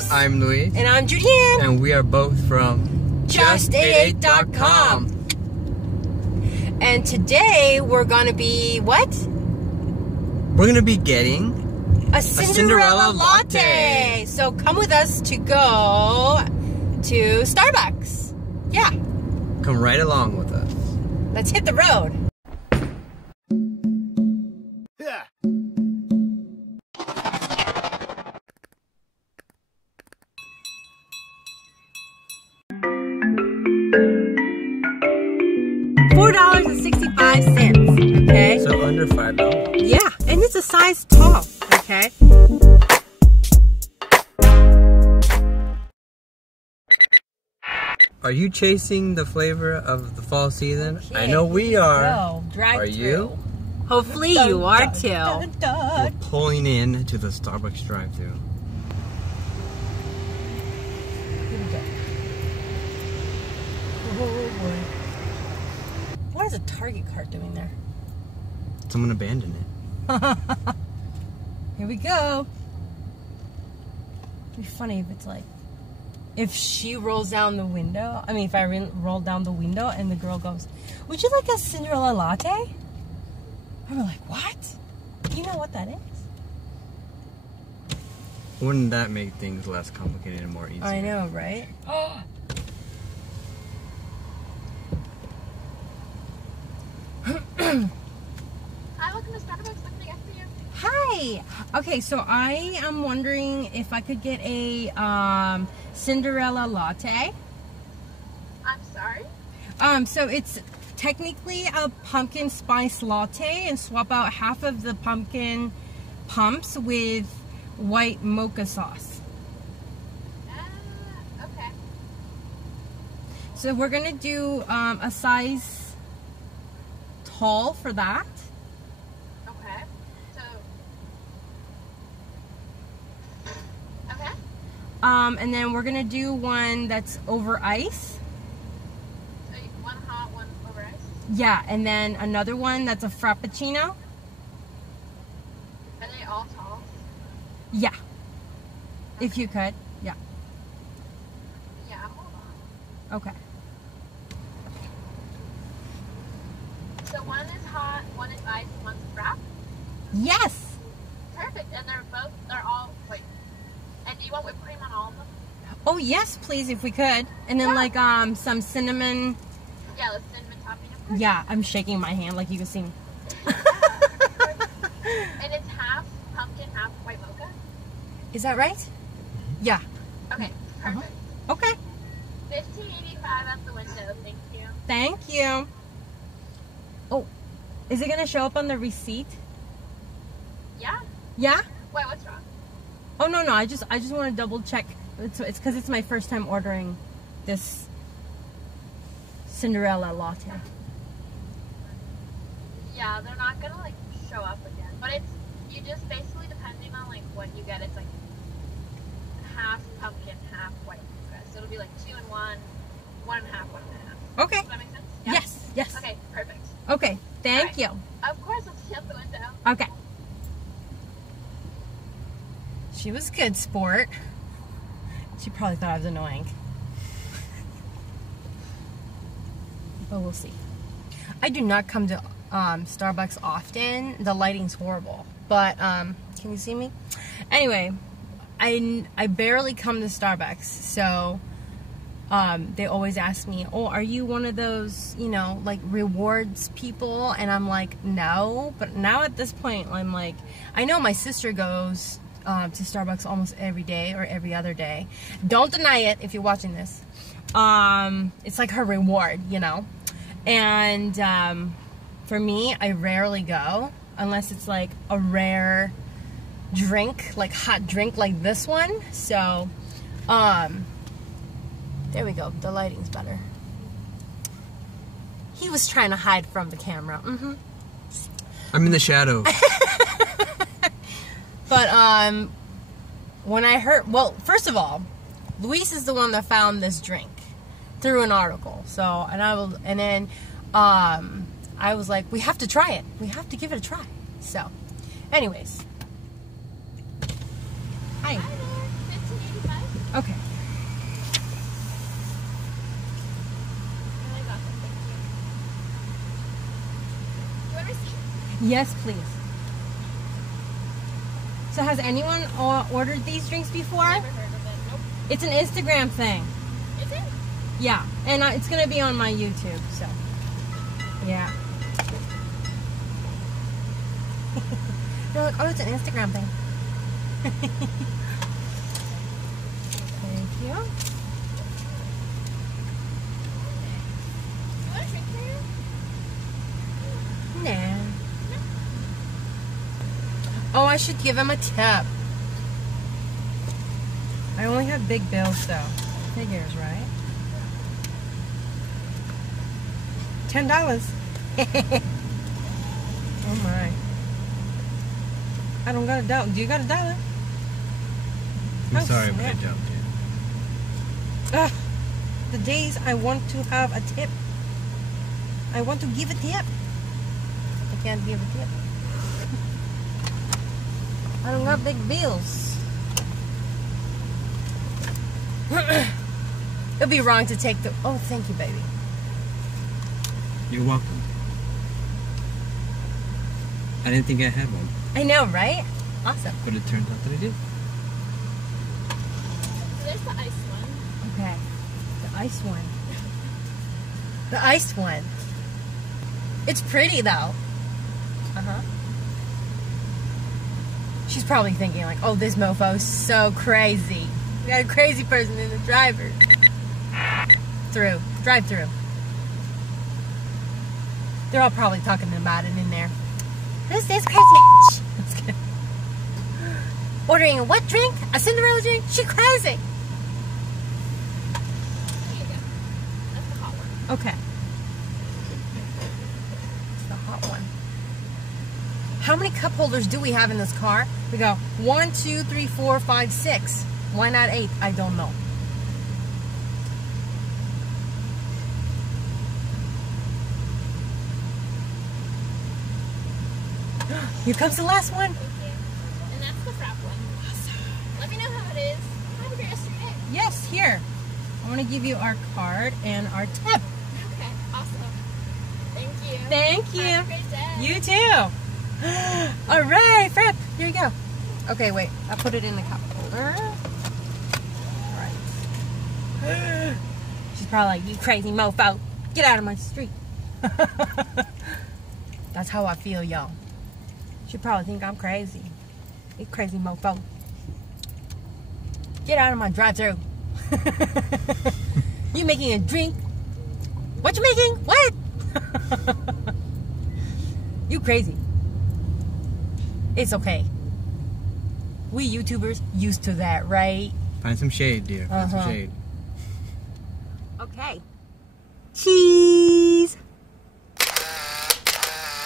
friends. I'm Luis. And I'm Julianne. And we are both from Just8Ate.com. And today we're gonna be what? We're gonna be getting a Cinderella Latte. So come with us to go to Starbucks. Yeah. Come right along with us. Let's hit the road. Yeah. $4.65. Okay. So under $5. Yeah, and it's a size tall. Okay. Are you chasing the flavor of the fall season? Okay, I know we are. Are you? Hopefully you are too. We're pulling in to the Starbucks drive-thru. Here we go. Oh boy. What is a Target cart doing there? Someone abandoned it. Here we go. It'd be funny if it's like, if she rolls down the window. I mean, if I roll down the window and the girl goes, "Would you like a Cinderella latte?" I'm like, "What? You know what that is?" Wouldn't that make things less complicated and more easy? I know, right? Hi, welcome to Starbucks. What can I get for you? Hi. Okay, so I am wondering if I could get a Cinderella latte. I'm sorry? So it's technically a pumpkin spice latte, and swap out half of the pumpkin pumps with white mocha sauce. Okay. So we're gonna do a size tall for that. Okay. So. Okay. And then we're gonna do one that's over ice. So one hot, one over ice? Yeah, and then another one that's a frappuccino. Are they all tall? Yeah. If you could, yeah. Yeah, hold on. Okay. So one is hot, one is ice, and one's frap? Yes. Perfect. And they're all, wait. And do you want whipped cream on all of them? Oh yes, please, if we could. And then like some cinnamon. Yeah, let's cinnamon topping, of course. Yeah, I'm shaking my hand like you can see me. And it's half pumpkin, half white mocha? Is that right? Yeah. Okay, perfect. Okay. $15.85 out the window, thank you. Thank you. Oh, is it gonna show up on the receipt? Yeah? Yeah? Wait, what's wrong? Oh no, I just want to double check. It's because it's my first time ordering this Cinderella latte. Yeah, they're not gonna like show up again. But it's, you just basically, depending on like what you get, it's like half pumpkin, half white mocha. So it'll be like 2 and 1, 1 and a half, 1 and a half. Okay. Does that make sense? Yeah? Yes. Okay, perfect. Okay, thank you. Of course, let's see out the window. Okay. She was good sport. She probably thought I was annoying. But we'll see. I do not come to Starbucks often. The lighting's horrible. But, can you see me? Anyway, I barely come to Starbucks. So, they always ask me, "Oh, are you one of those, you know, like rewards people?" And I'm like, no. But now at this point, I'm like, I know my sister goes to Starbucks almost every day or every other day. Don't deny it if you're watching this. It's like her reward, you know. And for me, I rarely go unless it's like a rare drink, like hot drink like this one. So, there we go. The lighting's better. He was trying to hide from the camera. I'm in the shadow. But when I heard, well, first of all, Luis is the one that found this drink through an article. So, and then I was like, we have to try it. We have to give it a try. So, anyways. Hi. Hi there. $15.85. Okay. I got them, thank you. Do you want a receipt? Yes, please. So has anyone ordered these drinks before? Never heard of it. Nope. It's an Instagram thing. Is it? Yeah, and it's gonna be on my YouTube, so yeah. They're like, oh, it's an Instagram thing. Thank you. Do you want a drink for you? Nah. Oh, I should give him a tip. I only have big bills though. Figures, right? $10. Oh my. I don't got a dollar. Do you got a dollar? I'm Oh, sorry, but I snap. jumped you. Ugh. The days I want to have a tip. I want to give a tip. I can't give a tip. I don't got big bills. It'd be wrong to take the... Oh, thank you, baby. You're welcome. I didn't think I had one, I know, right? Awesome. but it turns out that I did. So there's the ice one. Okay. The ice one. The iced one. It's pretty, though. Uh-huh. She's probably thinking, like, oh, this mofo's so crazy. We got a crazy person in the driver. Drive-through. They're all probably talking about it in there. Who's this crazy bitch? That's good. Ordering a what drink? A Cinderella drink? She crazy. There you go. That's the hot one. Okay. It's the hot one. How many cup holders do we have in this car? We go 1, 2, 3, 4, 5, 6. Why not 8? I don't know. Here comes the last one. Thank you. And that's the frap one. Awesome. Let me know how it is. Have a great rest of your day. Yes, here. I want to give you our card and our tip. Okay, awesome. Thank you. Thank you. Have a great day. You too. All right, Frap. Here you go. Okay, wait. I'll put it in the cup holder. All right. She's probably like, you crazy mofo. Get out of my street. That's how I feel, y'all. She probably think I'm crazy. You crazy mofo. Get out of my drive-thru. You making a drink? What you making? What? You crazy. It's okay. We YouTubers used to that, right? Find some shade, dear. Find some shade. Okay. Cheese.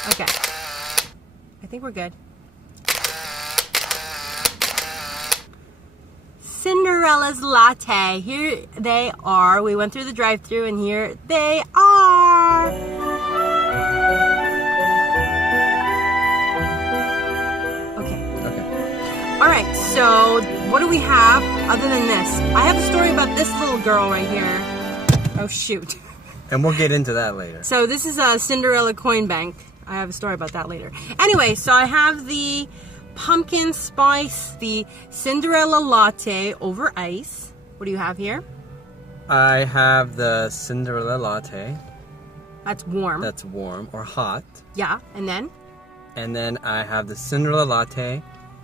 Okay. I think we're good. Cinderella's Latte. Here they are. We went through the drive-thru and here they are. Okay. All right. So what do we have other than this? I have a story about this little girl right here. Oh shoot. And we'll get into that later. So this is a Cinderella coin bank. I have a story about that later. Anyway, so I have the pumpkin spice, the Cinderella Latte over ice. What do you have here? I have the Cinderella Latte. That's warm. That's warm or hot. Yeah, and then? And then I have the Cinderella Latte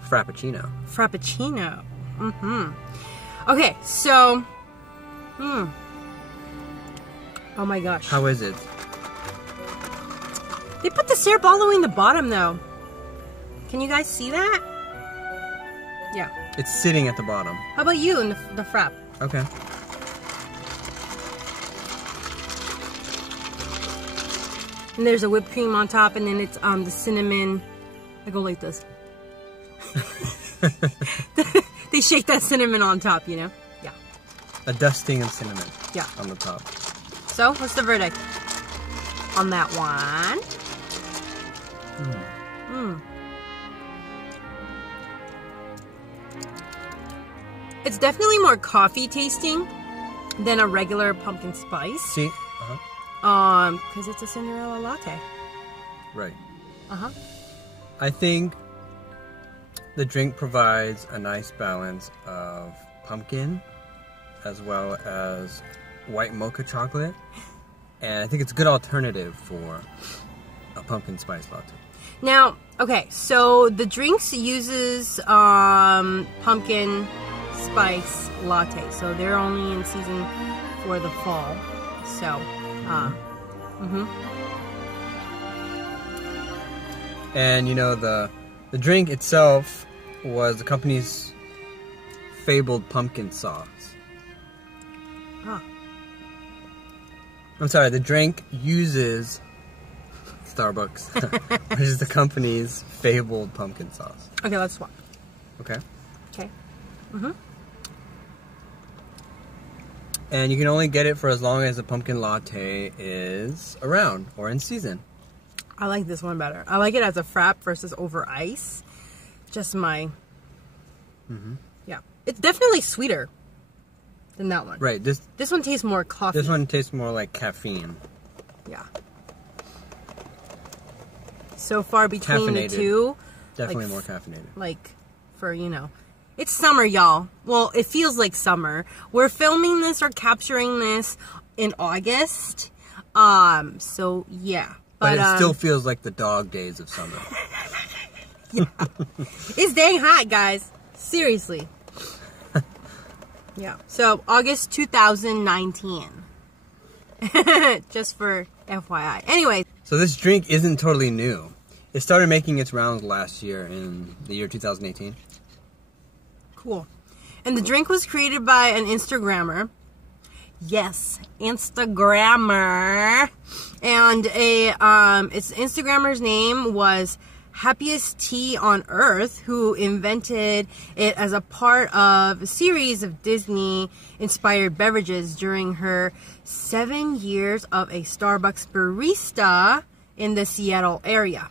Frappuccino. Frappuccino. Mm-hmm. Okay, so... Oh my gosh. How is it? They put the syrup all the way in the bottom, though. Can you guys see that? Yeah. It's sitting at the bottom. How about you in the frap? Okay. And there's a whipped cream on top, and then it's the cinnamon. I go like this. They shake that cinnamon on top, you know? Yeah. A dusting of cinnamon. Yeah. On the top. So, what's the verdict on that one? It's definitely more coffee tasting than a regular pumpkin spice. See? Because it's a Cinderella latte. Right. Uh-huh. I think the drink provides a nice balance of pumpkin as well as white mocha chocolate. And I think it's a good alternative for a pumpkin spice latte. Now, okay, so the drinks uses pumpkin spice latte. So they're only in season for the fall. So, And you know, the drink itself was the company's fabled pumpkin sauce. Ah. I'm sorry, the drink uses Starbucks, which is the company's fabled pumpkin sauce. Okay, let's swap. Okay. Okay. And you can only get it for as long as the pumpkin latte is around or in season. I like this one better. I like it as a frap versus over ice. Just my... Yeah. It's definitely sweeter than that one. Right. This one tastes more coffee. one tastes more like caffeine. Yeah. So far between the two. Definitely more caffeinated. Like, for, you know... It's summer, y'all. Well, it feels like summer. We're filming this or capturing this in August. So, yeah. But it still feels like the dog days of summer. Yeah. It's dang hot, guys. Seriously. Yeah. So, August 2019. Just for FYI. Anyway. So this drink isn't totally new. It started making its rounds last year in the year 2018. Cool. And the drink was created by an Instagrammer. Yes, Instagrammer. And its Instagrammer's name was Happiest Tea on Earth, who invented it as a part of a series of Disney-inspired beverages during her 7 years of a Starbucks barista in the Seattle area.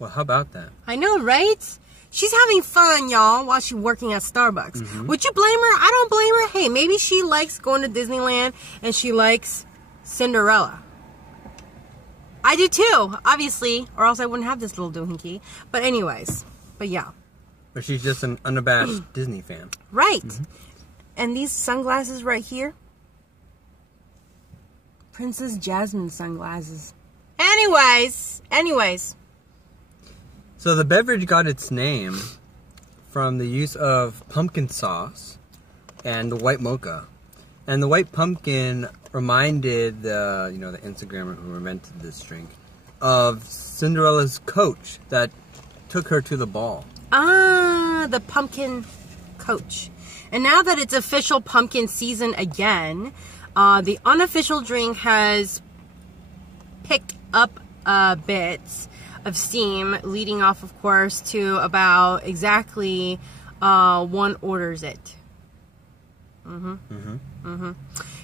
Well, how about that? I know, right? She's having fun, y'all, while she's working at Starbucks. Would you blame her? I don't blame her. Hey, maybe she likes going to Disneyland and she likes Cinderella. I do too, obviously, or else I wouldn't have this little doohickey. But anyways, but yeah. But she's just an unabashed Disney fan. Right. And these sunglasses right here. Princess Jasmine sunglasses. Anyways. So the beverage got its name from the use of pumpkin sauce and the white mocha. And the white pumpkin reminded the Instagrammer who invented this drink of Cinderella's coach that took her to the ball. Ah, the pumpkin coach. And now that it's official pumpkin season again, the unofficial drink has picked up a bit of steam, leading off, of course, to about exactly one orders it.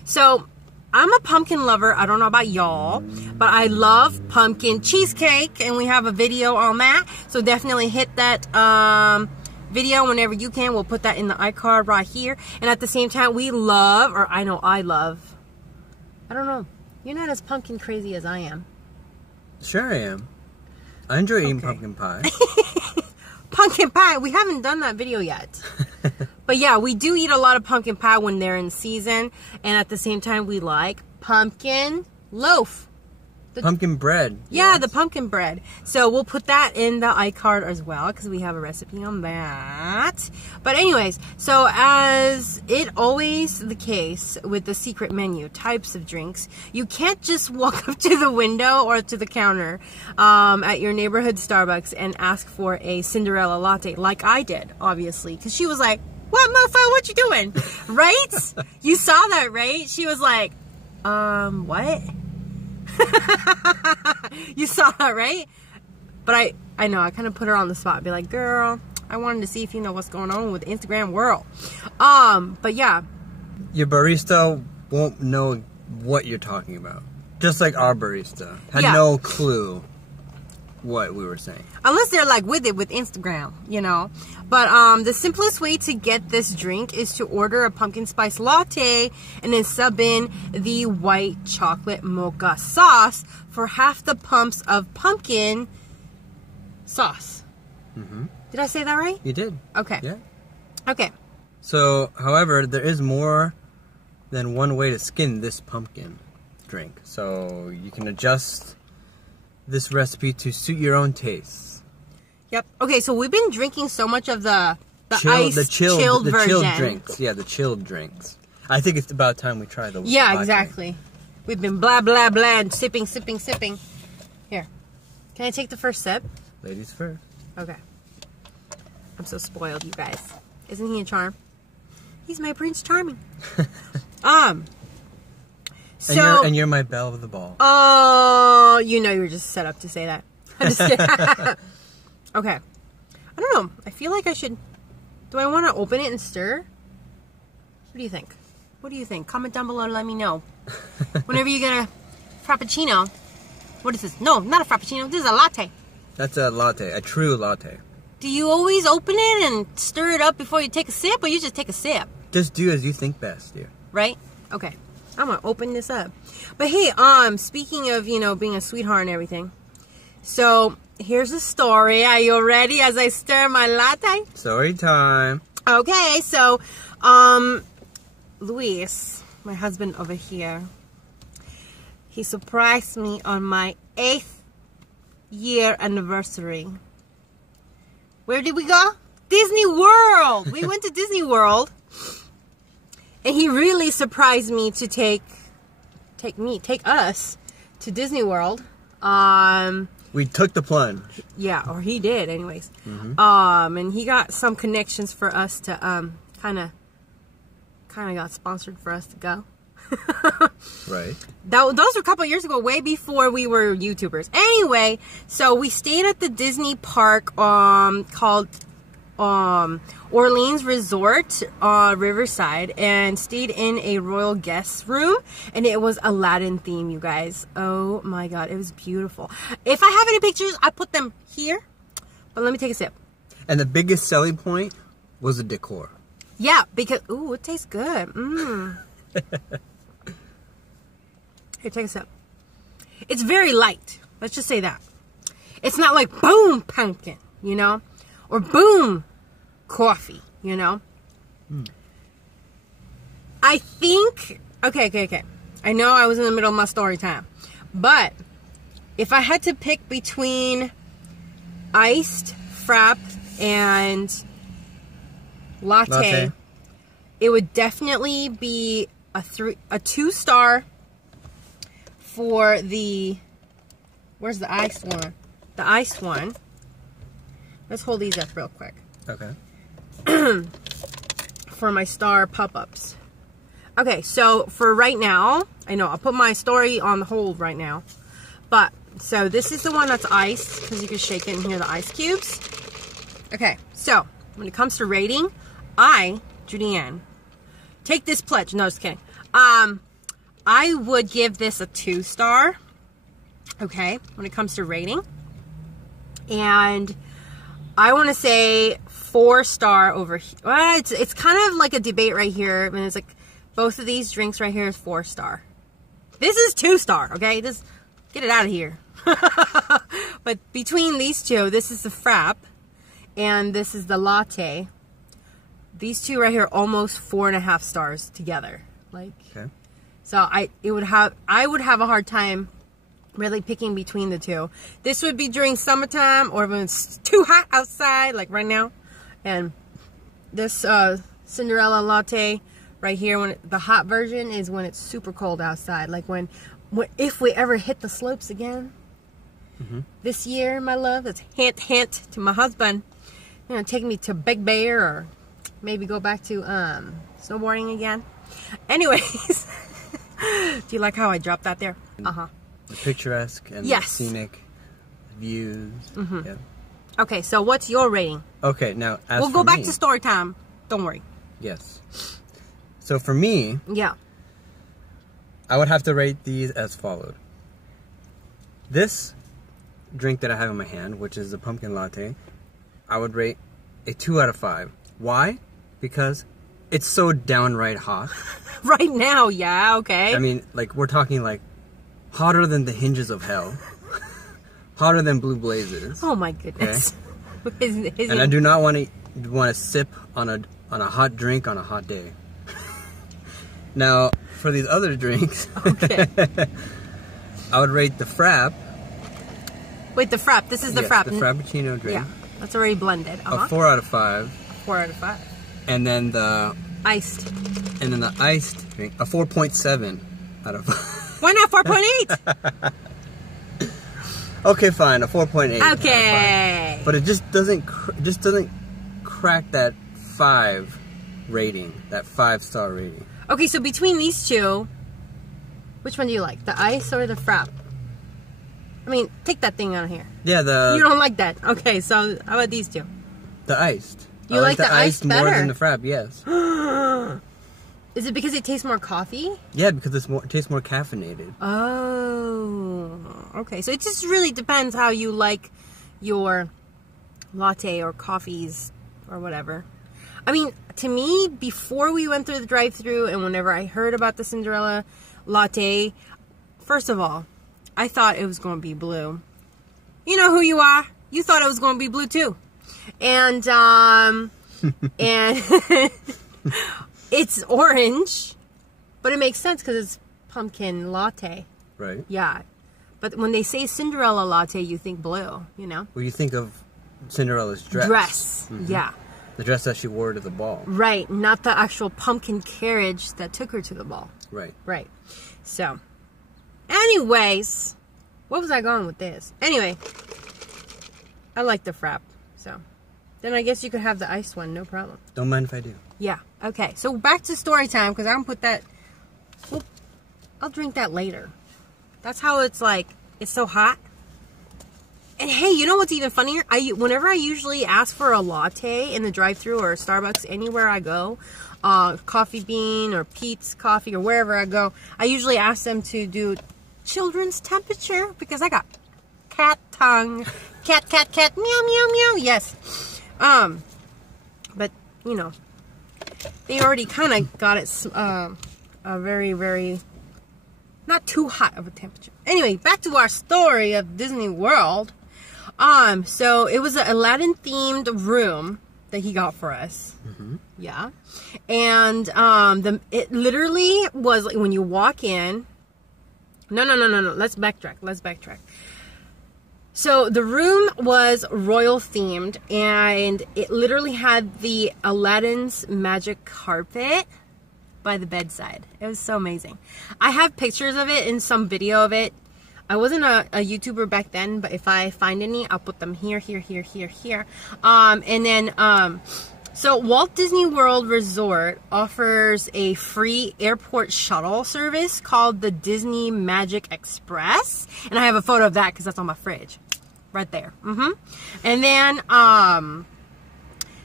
So, I'm a pumpkin lover. I don't know about y'all, but I love pumpkin cheesecake, and we have a video on that. So definitely hit that video whenever you can. We'll put that in the iCard right here. And at the same time, we love, or I know I love, I don't know, you're not as pumpkin crazy as I am. Sure I am. I enjoy eating pumpkin pie. Pumpkin pie. We haven't done that video yet. But yeah, we do eat a lot of pumpkin pie when they're in season. And at the same time, we like pumpkin loaf. Pumpkin bread. Yeah, the pumpkin bread. So we'll put that in the iCard as well, because we have a recipe on that. But anyways, so as it always the case with the secret menu types of drinks, you can't just walk up to the window or to the counter at your neighborhood Starbucks and ask for a Cinderella latte, like I did, obviously. Because she was like, "What, mofo, what you doing?" Right? You saw that, right? She was like, what? You saw that, right? But I know, I kind of put her on the spot. Be like, girl, I wanted to see if you know what's going on with the Instagram world. But yeah. Your barista won't know what you're talking about. Just like our barista. Had no clue. what we were saying. Unless they're like with it with Instagram, you know. But the simplest way to get this drink is to order a pumpkin spice latte and then sub in the white chocolate mocha sauce for half the pumps of pumpkin sauce. Mm-hmm. Did I say that right? You did. Okay. Yeah. Okay. So, however, there is more than one way to skin this pumpkin drink. So you can adjust this recipe to suit your own tastes. Yep. Okay, so we've been drinking so much of the chilled version. Chilled drinks. Yeah, the chilled drinks. I think it's about time we try the Yeah, latte. exactly. We've been blah, blah, blah, and sipping, sipping, sipping. Here. Can I take the first sip? Ladies first. Okay. I'm so spoiled, you guys. Isn't he a charm? He's my Prince Charming. So, and you're my belle of the ball. Oh, you know you were just set up to say that. I'm just kidding. Okay. I don't know. I feel like I should... Do I want to open it and stir? What do you think? What do you think? Comment down below and let me know. Whenever you get a frappuccino... What is this? No, not a frappuccino. This is a latte. That's a latte. A true latte. Do you always open it and stir it up before you take a sip, or you just take a sip? Just do as you think best, dear. Right? Okay. I'm gonna open this up. But hey, speaking of, you know, being a sweetheart and everything. So, here's a story. Are you ready as I stir my latte? Story time. Okay, so, Luis, my husband over here, he surprised me on my 8th year anniversary. Where did we go? Disney World. We went to Disney World. And he really surprised me to take us to Disney World. We took the plunge. Yeah, or he did anyways. Mm-hmm. And he got some connections for us to kind of got sponsored for us to go. Right. Those were a couple of years ago, way before we were YouTubers. Anyway, so we stayed at the Disney park called Orleans Resort, Riverside, and stayed in a royal guest room, and it was Aladdin theme, you guys. Oh my god, it was beautiful. If I have any pictures, I put them here, but let me take a sip. And the biggest selling point was the decor. Yeah, because ooh, it tastes good. Here, take a sip. It's very light. Let's just say that. It's not like boom pumpkin, you know, or boom coffee, you know. I think okay. I know I was in the middle of my story time, but if I had to pick between iced frap and latte, it would definitely be a 2-star for the... Where's the iced one? The iced one. Let's hold these up real quick. Okay. For my star pop-ups. Okay, so for right now, I know I'll put my story on hold right now. But, so this is the one that's iced, because you can shake it and hear the ice cubes. Okay, so when it comes to rating, Julianne, take this pledge. No, just kidding. I would give this a 2-star. Okay, when it comes to rating. And I want to say 4-star over here. Well, it's kind of like a debate right here. I mean, it's like both of these drinks right here is 4-star. This is 2-star, okay? Just get it out of here. But between these two, this is the frap and this is the latte. These two right here, almost 4.5 stars together. Like, okay. So I would have a hard time really picking between the two. This would be during summertime or when it's too hot outside, like right now. And this Cinderella Latte right here, when the hot version is when it's super cold outside. Like when if we ever hit the slopes again this year, my love, that's hint to my husband. You know, take me to Big Bear or maybe go back to snowboarding again. Anyways, do you like how I dropped that there? The picturesque and the scenic views. Yeah. Okay, so what's your rating? Okay, now as we'll go back to story time. Don't worry. Yes. So for me, yeah, I would have to rate these as followed. This drink that I have in my hand, which is the pumpkin latte, I would rate a 2 out of 5. Why? Because it's so downright hot. Right now, yeah, okay. I mean, like, we're talking, like, hotter than the hinges of hell. Hotter than blue blazes. Oh, my goodness. Okay? And I do not want to sip on a hot drink on a hot day. Now, for these other drinks, okay. I would rate the Frap. Wait, the Frap. This is the Frap. The Frappuccino drink. Yeah, that's already blended. A 4 out of 5. 4 out of 5. And then the iced. And then the iced drink, a 4.7 out of 5. Why not 4.8? Okay, fine, a 4.8. Okay. But it just doesn't crack that 5 rating, that 5-star rating. Okay, so between these two, which one do you like? The ice or the Frap? I mean, take that thing out of here. Yeah, You don't like that. Okay, so how about these two? The iced. You like the iced better? More than the Frap, yes. Is it because it tastes more coffee? Yeah, because it tastes more caffeinated. Oh, okay. So it just really depends how you like your latte or coffees or whatever. I mean, to me, before we went through the drive-thru and whenever I heard about the Cinderella Latte, first of all, I thought it was going to be blue. You know who you are. You thought it was going to be blue too. And, and it's orange, but it makes sense because it's pumpkin latte. Right. Yeah. But when they say Cinderella Latte, you think blue, you know? Well, you think of Cinderella's dress. Mm-hmm. Yeah. The dress that she wore to the ball. Right. Not the actual pumpkin carriage that took her to the ball. Right. Right. So, anyways, what was I going with this? Anyway, I like the Frap. So, then I guess you could have the iced one, no problem. Don't mind if I do. Yeah. Okay. So back to story time because I'm gonna put that. Well, I'll drink that later. That's how it's like. It's so hot. And hey, you know what's even funnier? Whenever I usually ask for a latte in the drive-thru or Starbucks, anywhere I go, Coffee Bean or Pete's Coffee or wherever I go, I usually ask them to do children's temperature because I got cat tongue. Cat, meow, meow, meow. Yes. But, you know, they already kind of got it a very, very, not too hot of a temperature. Anyway, back to our story of Disney World. So it was an Aladdin-themed room that he got for us. Mm-hmm. Yeah. And, it literally was, like, when you walk in, no. Let's backtrack. So the room was royal themed and it literally had the Aladdin's magic carpet by the bedside. It was so amazing. I have pictures of it and some video of it. I wasn't a YouTuber back then, but if I find any, I'll put them here. And then, so Walt Disney World Resort offers a free airport shuttle service called the Disney Magic Express. And I have a photo of that because that's on my fridge. Right there. And then,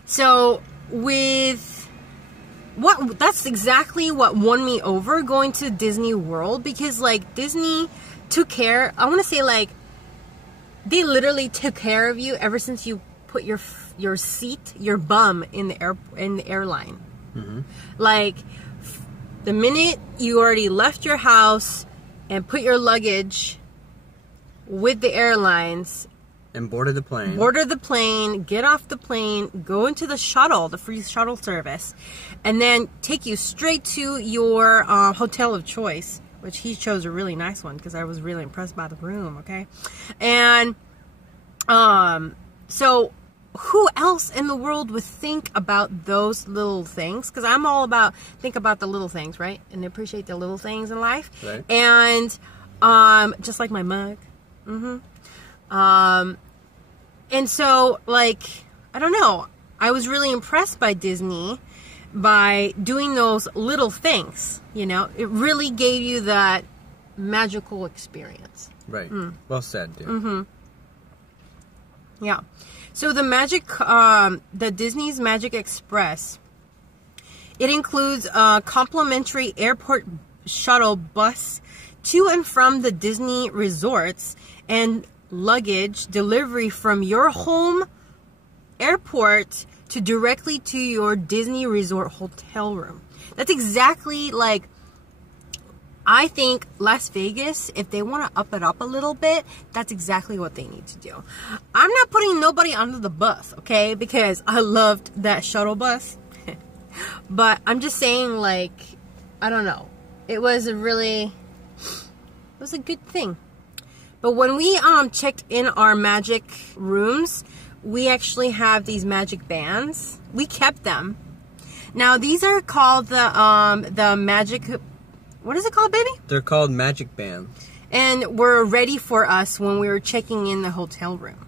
so with that's exactly what won me over going to Disney World because like Disney took care, I want to say like they literally took care of you ever since you put your seat, your bum in the airline. Like the minute you already left your house and put your luggage with the airlines and boarded the plane, get off the plane, go into the shuttle, the free shuttle service, and then take you straight to your hotel of choice, which he chose a really nice one because I was really impressed by the room, okay? And so who else in the world would think about those little things? Because I'm all about think about the little things, right? And appreciate the little things in life. Right. And just like my mug. And so, like, I don't know. I was really impressed by Disney by doing those little things, you know? It really gave you that magical experience. Right. Well said, dude. Yeah. So the Disney's Magic Express, it includes a complimentary airport shuttle bus to and from the Disney resorts, and luggage delivery from your home airport to directly to your Disney resort hotel room. That's exactly like, I think Las Vegas, if they want to up it up a little bit, that's exactly what they need to do. I'm not putting nobody under the bus, okay? Because I loved that shuttle bus. But I'm just saying, like, I don't know. It was a good thing. But when we checked in our magic rooms, we actually have these magic bands. We kept them. Now these are called the magic. What is it called, baby? They're called magic bands. And were ready for us when we were checking in the hotel room.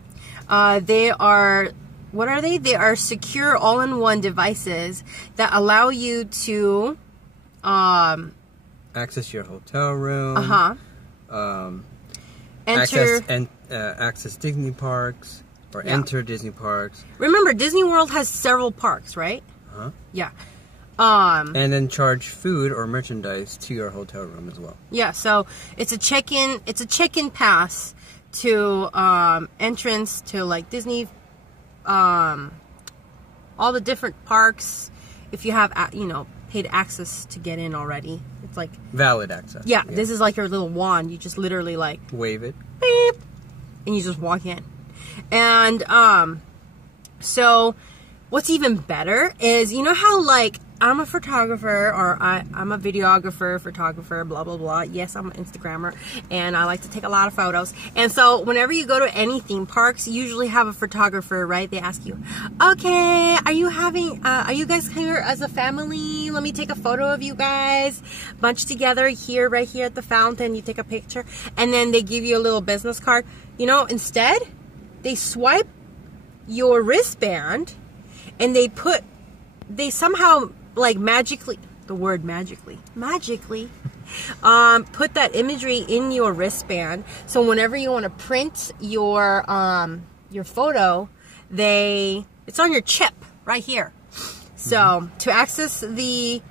They are, what are they? They are secure all-in-one devices that allow you to access your hotel room. Access Disney parks or enter Disney parks. Remember, Disney World has several parks, right? Yeah. And then charge food or merchandise to your hotel room as well. Yeah, so it's a check-in. It's a check-in pass to entrance to like Disney, all the different parks. If you have paid access to get in already, it's like valid access. Yeah, this is like your little wand. You just literally like wave it, beep, and you just walk in. And so what's even better is, you know how like I'm a photographer, or I'm a videographer, photographer, blah, blah, blah. Yes, I'm an Instagrammer, and I like to take a lot of photos. And so whenever you go to any theme parks, you usually have a photographer, right? They ask you, okay, are you guys here as a family? Let me take a photo of you guys bunched together here, right here at the fountain. You take a picture, and then they give you a little business card. Instead, they swipe your wristband, and they somehow like magically put that imagery in your wristband, so whenever you want to print your photo, it's on your chip right here. So to access the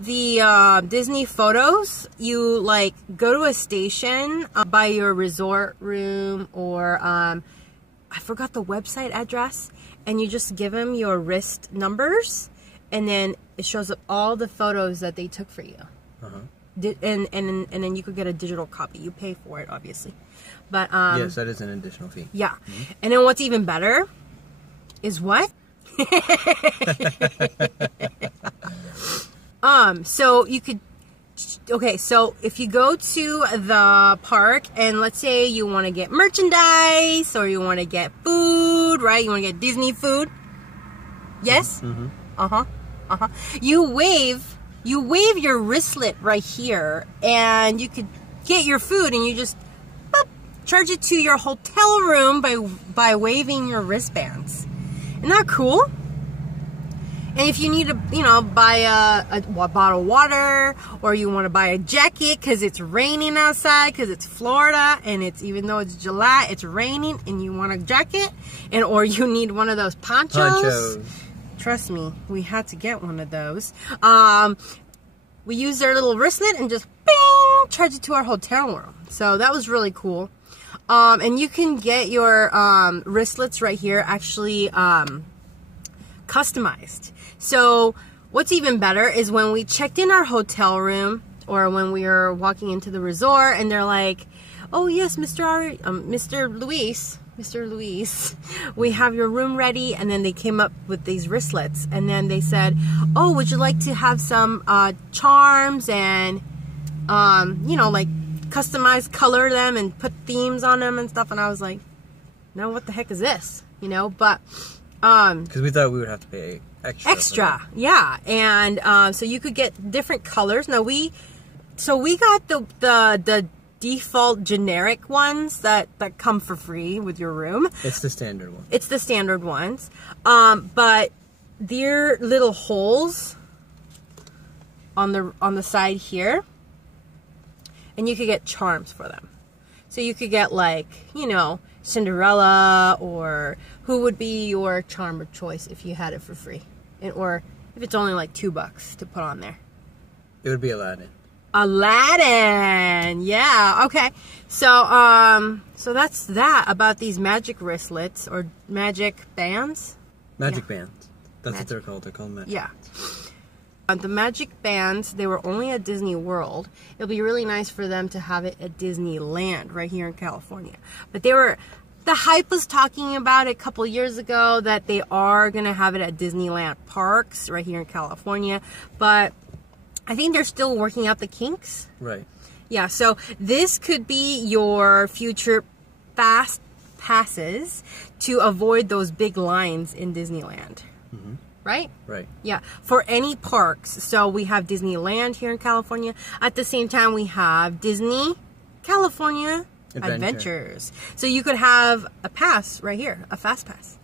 Disney photos, you like go to a station by your resort room, or I forgot the website address, and you just give them your wrist numbers, and then it shows up all the photos that they took for you. And then you could get a digital copy. You pay for it, obviously. But yes, that is an additional fee. Yeah. And then what's even better is what? So you could, so if you go to the park and let's say you want to get merchandise or you want to get food, right? You want to get Disney food. Yes? You wave your wristlet right here, and you could get your food, and you just charge it to your hotel room by waving your wristbands. Isn't that cool? And if you need to, buy a bottle of water, or you want to buy a jacket because it's raining outside, because it's Florida, and even though it's July, it's raining, and you want a jacket, or you need one of those ponchos. Trust me, we had to get one of those. We used their little wristlet and just bing, charge it to our hotel room. So that was really cool. And you can get your wristlets right here actually customized. So what's even better is when we checked in our hotel room, or when we were walking into the resort, and they're like, oh yes, Mr. Luis, we have your room ready. And then they came up with these wristlets, and then they said, oh, would you like to have some charms and like customize, color them and put themes on them and stuff. And I was like, no, what the heck is this? But because we thought we would have to pay extra, yeah. And so you could get different colors. Now we got the default generic ones that come for free with your room. It's the standard one. It's the standard ones. But they're little holes on the side here, and you could get charms for them. So you could get like, Cinderella, or who would be your charm of choice if you had it for free, or if it's only like $2 to put on there. It would be Aladdin. Aladdin. Yeah. Okay. So so that's that about these magic wristlets or magic bands. Magic bands. That's what they're called. They're called magic. Yeah. The magic bands, they were only at Disney World. It'll be really nice for them to have it at Disneyland right here in California. But the hype was talking about it a couple years ago that they are going to have it at Disneyland parks right here in California. But I think they're still working out the kinks. Right. Yeah, so this could be your future fast passes to avoid those big lines in Disneyland. Mm-hmm. Right? Right. Yeah, for any parks. So we have Disneyland here in California. At the same time, we have Disney California Adventures. So you could have a pass right here, a fast pass.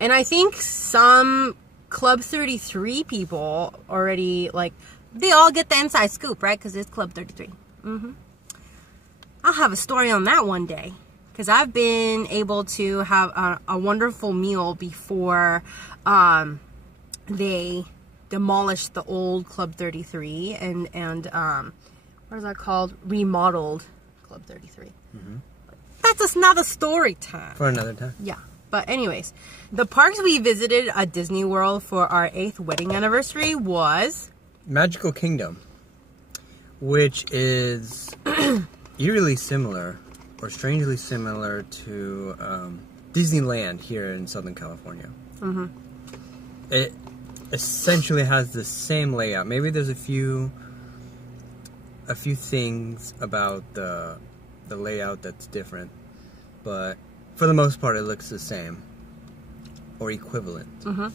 And I think some Club 33 people already, like, they all get the inside scoop, right? Because it's Club 33. Mm-hmm. I'll have a story on that one day. Because I've been able to have a wonderful meal before they demolished the old Club 33 and what is that called? Remodeled Club 33. Mm-hmm. That's another story time. For another time. Yeah. But anyways, the parks we visited at Disney World for our 8th wedding anniversary was Magical Kingdom, which is eerily similar or strangely similar to Disneyland here in Southern California. Mm-hmm. It essentially has the same layout. Maybe there's a few things about the layout that's different, but for the most part, it looks the same or equivalent. Mm-hmm.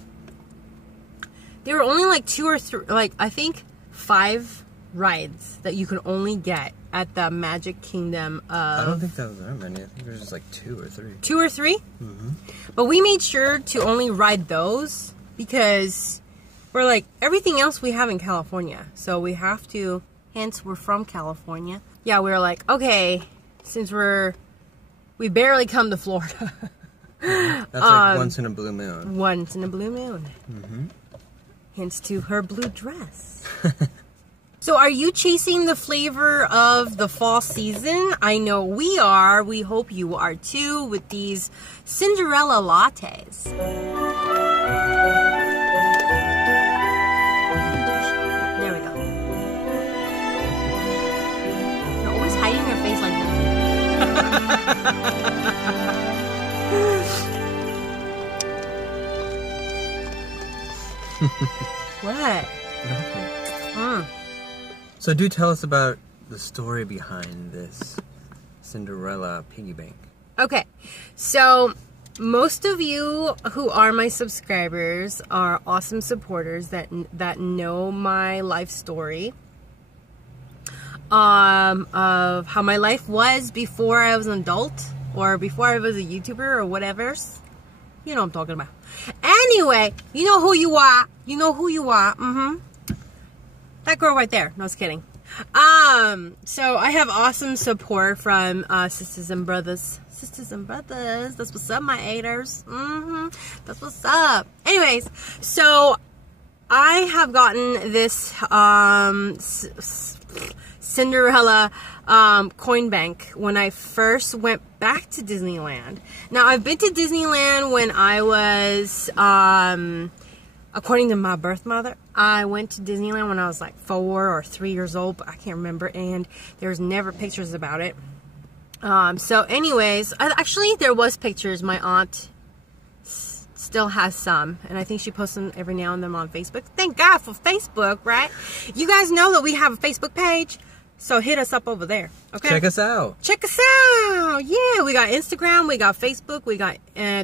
There were only like 2 or 3, like I think 5 rides that you could only get at the Magic Kingdom of... I don't think there was that many. I think there's just like 2 or 3. 2 or 3? Mm-hmm. But we made sure to only ride those because we're like, everything else we have in California. So we have to, hence we're from California. Yeah, we were like, okay, since we barely come to Florida. That's like once in a blue moon. Once in a blue moon. Mm-hmm. Hence to her blue dress. So are you chasing the flavor of the fall season? I know we are. We hope you are too with these Cinderella lattes. There we go. You're always hiding your face like that. What? Okay. So do tell us about the story behind this Cinderella piggy bank. Okay, so most of you who are my subscribers are awesome supporters that know my life story of how my life was before I was an adult or before I was a YouTuber or whatever. You know what I'm talking about. Anyway, you know who you are. You know who you are. Mm-hmm. That girl right there. No, I was kidding. So I have awesome support from sisters and brothers. Sisters and brothers. That's what's up, my haters. Mm-hmm. That's what's up. Anyways, so I have gotten this Cinderella coin bank when I first went back to Disneyland. Now, I've been to Disneyland when I was... according to my birth mother, I went to Disneyland when I was like 4 or 3 years old, but I can't remember, and there's never pictures about it. So anyways, actually there was pictures. My aunt still has some, and I think she posts them every now and then on Facebook. Thank God for Facebook, right? You guys know that we have a Facebook page, so hit us up over there, okay? Check us out. Check us out. Yeah, we got Instagram, we got Facebook, we got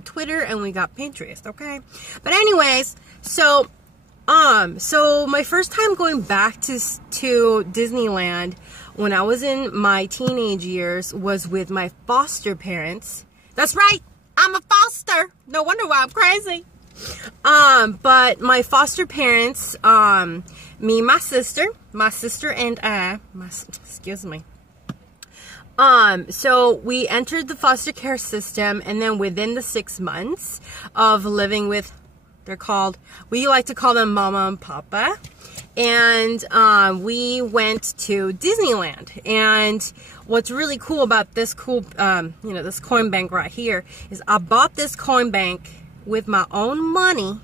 Twitter, and we got Pinterest, okay? But anyways, so my first time going back to Disneyland when I was in my teenage years was with my foster parents. That's right, I'm a foster. No wonder why I'm crazy. But my foster parents, me, my sister and I, excuse me. So we entered the foster care system, and then within the 6 months of living with, we like to call them Mama and Papa. and we went to Disneyland. And what's really cool about this this coin bank right here is I bought this coin bank with my own money,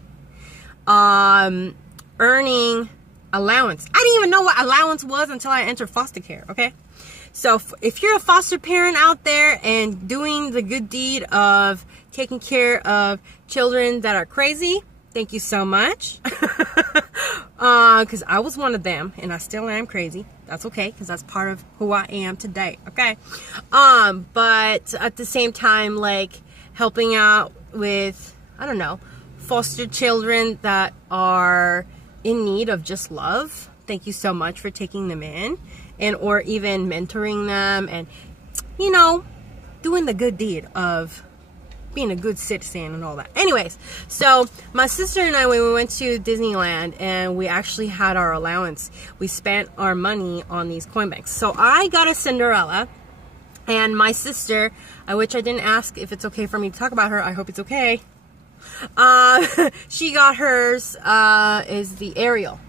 earning allowance. I didn't even know what allowance was until I entered foster care, okay? So if you're a foster parent out there and doing the good deed of taking care of children that are crazy, thank you so much. Because I was one of them, and I still am crazy. That's okay, because that's part of who I am today, okay? But at the same time, like, helping out with, I don't know, foster children that are in need of just love. Thank you so much for taking them in, and or even mentoring them, and, you know, doing the good deed of being a good citizen and all that. Anyways, so my sister and I, when we went to Disneyland, and we actually had our allowance, we spent our money on these coin banks. So I got a Cinderella, and my sister, which I didn't ask if it's okay for me to talk about her, I hope it's okay, she got hers, is the Ariel,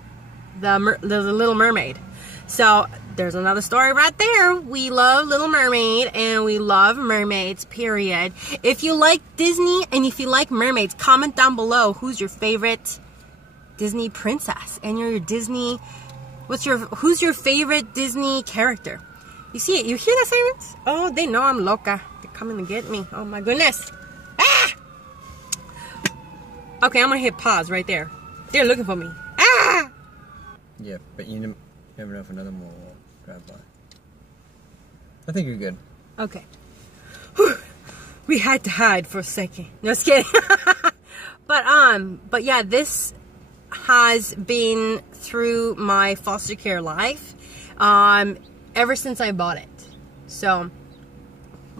the Little Mermaid. So there's another story right there. We love Little Mermaid, and we love mermaids, period. If you like Disney and if you like mermaids, comment down below who's your favorite Disney princess, and your Disney, who's your favorite Disney character? You see it? You hear the sirens? Oh, they know I'm loca. They're coming to get me. Oh my goodness. Ah! Okay, I'm gonna hit pause right there. They're looking for me. Ah! Yeah, but you never know if another one will drive by. I think you're good. Okay. Whew. We had to hide for a second. No, just kidding. But yeah, this has been through my foster care life, ever since I bought it. So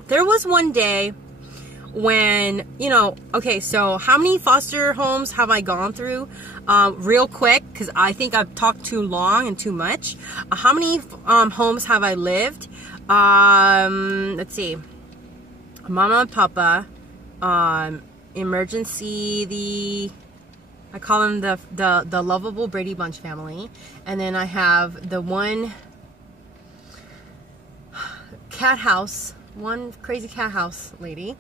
there was one day when, you know, okay, so how many foster homes have I gone through? Real quick, because I think I've talked too long and too much. How many homes have I lived? Let's see. Mama and Papa, Emergency, I call them the lovable Brady Bunch family. And then I have the one cat house, one crazy cat house lady.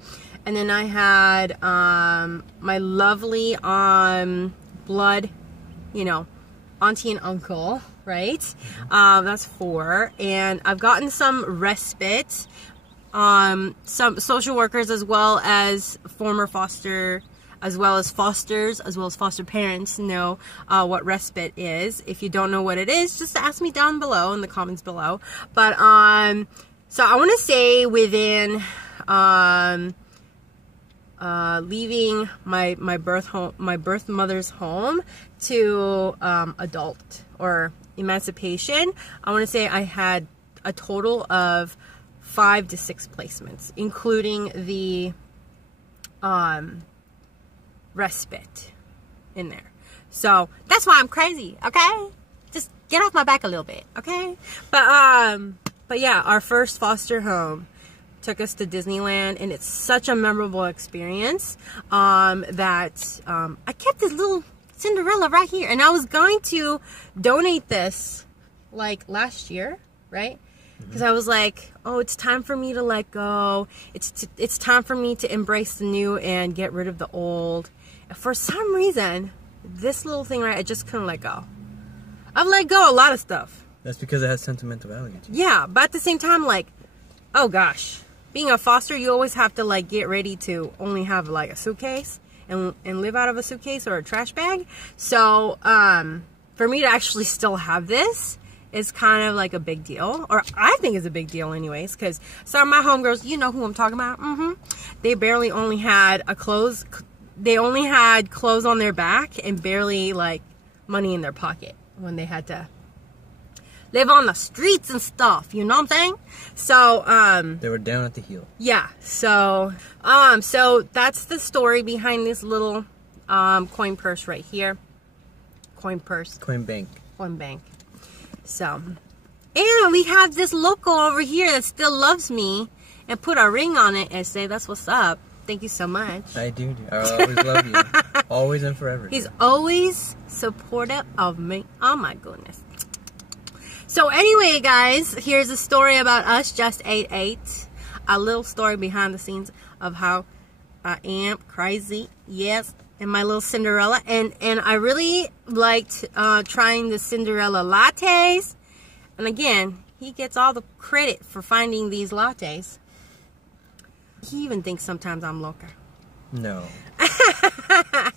And then I had my lovely blood, you know, auntie and uncle, right? That's 4. And I've gotten some respite, some social workers, as well as former foster, as well as fosters, as well as foster parents know what respite is. If you don't know what it is, just ask me down below in the comments below. But so I want to say within leaving my birth mother's home to adult or emancipation, I want to say I had a total of 5 to 6 placements, including the respite in there. So that's why I'm crazy, okay? Just get off my back a little bit, okay? But yeah, our first foster home took us to Disneyland, and it's such a memorable experience that I kept this little Cinderella right here, and I was going to donate this like last year, right? Because I was like, oh, it's time for me to let go. It's time for me to embrace the new and get rid of the old. And for some reason, this little thing, right, I just couldn't let go. I've let go a lot of stuff. That's because it has sentimental value to you. Yeah, but at the same time, like, oh gosh, being a foster, you always have to like get ready to only have like a suitcase and live out of a suitcase or a trash bag. So for me to actually still have this is kind of like a big deal, or I think it's a big deal anyways, because some of my homegirls, you know who I'm talking about, they barely only had clothes on their back and barely like money in their pocket when they had to live on the streets and stuff, you know what I'm saying? So they were down at the heel. Yeah, so that's the story behind this little coin purse right here. Coin bank. So, and we have this local over here that still loves me and put a ring on it and say that's what's up. Thank you so much. I do. I always love you. Always and forever. He's always supportive of me. Oh my goodness. So anyway, guys, here's a story about us, Just8Ate. A little story behind the scenes of how I am crazy. Yes. And my little Cinderella. And I really liked trying the Cinderella lattes. And again, he gets all the credit for finding these lattes. He even thinks sometimes I'm loca. No.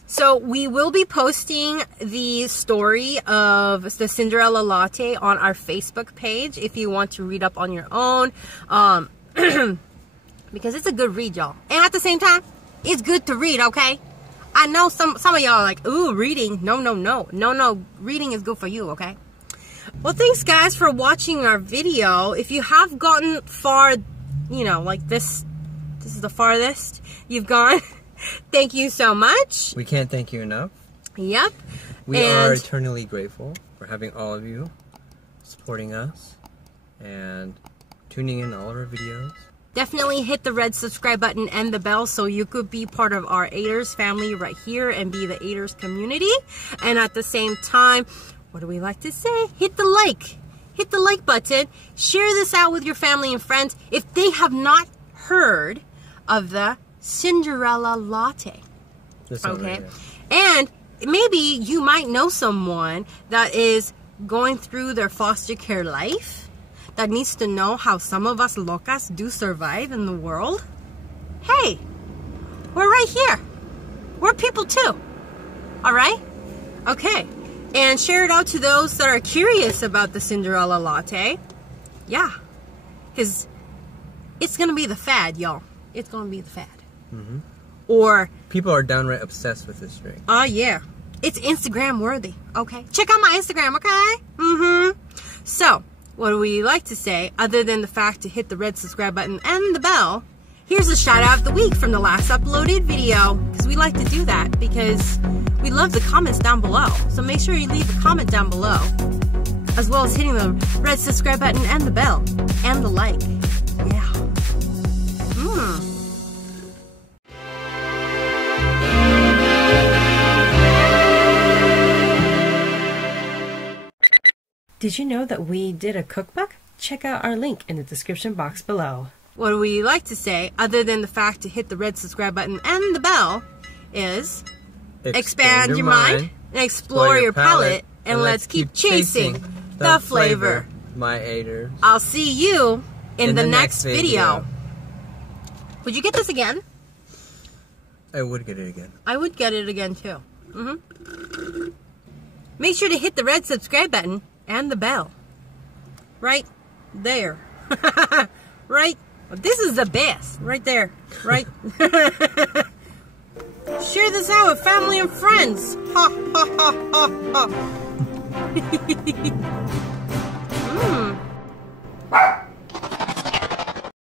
So we will be posting the story of the Cinderella Latte on our Facebook page if you want to read up on your own. Because it's a good read, y'all. And at the same time, it's good to read, okay? I know some of y'all are like, ooh, reading. No. Reading is good for you, okay? Well, thanks, guys, for watching our video. If you have gotten far, you know, like this is the farthest you've gone. Thank you so much. We can't thank you enough. Yep. We are eternally grateful for having all of you supporting us and tuning in all of our videos. Definitely hit the red subscribe button and the bell so you could be part of our Aters family right here and be the Aters community. And at the same time, what do we like to say? Hit the like. Hit the like button. Share this out with your family and friends if they have not heard of the Cinderella Latte. Okay? And maybe you might know someone that is going through their foster care life that needs to know how some of us locas do survive in the world. Hey, we're right here. We're people too. Alright? Okay. And share it out to those that are curious about the Cinderella Latte. Yeah. Because it's going to be the fad, y'all. It's going to be the fad. Mm-hmm. Or people are downright obsessed with this drink. Oh, yeah. It's Instagram worthy. Okay. Check out my Instagram, okay? Mm-hmm. So, what do we like to say other than the fact to hit the red subscribe button and the bell? Here's a shout out of the week from the last uploaded video, because we like to do that because we love the comments down below. So make sure you leave a comment down below, as well as hitting the red subscribe button and the bell and the like. Yeah. Did you know that we did a cookbook? Check out our link in the description box below. What do we like to say, other than the fact to hit the red subscribe button and the bell, is expand your mind and explore your palate, and let's keep chasing the flavor. My Aters. I'll see you in the next video. Would you get this again? I would get it again. I would get it again too. Make sure to hit the red subscribe button and the bell. Right there. Right. This is the best. Right there. Right. Share this out with family and friends. Ha ha ha ha ha.